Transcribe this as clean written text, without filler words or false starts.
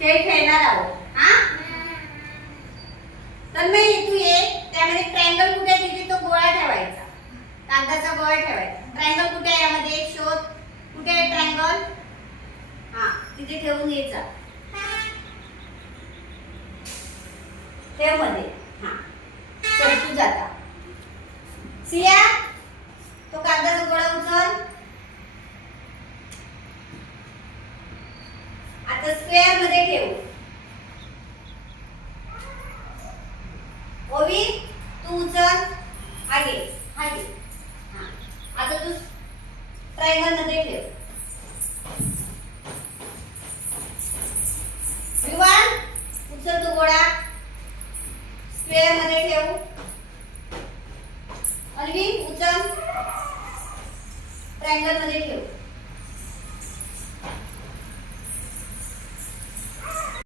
खेळ खेळणार आहोत. हा तर मी तू ये. त्यामध्ये ट्रायंगल कुठे आहे तिथे तो गोळा ठेवायचा. कागदाचा गोळा ठेवायचा. ट्रायंगल कुठे आहे यामध्ये शोध. कुठे आहे ट्रायंगल. हा तिथे ठेवून यायचा. ठेव मध्ये. हा चल तू जाता. सिया तो कागदाचा गोळा उचल. आता स्क्वेअर मध्ये ठेव.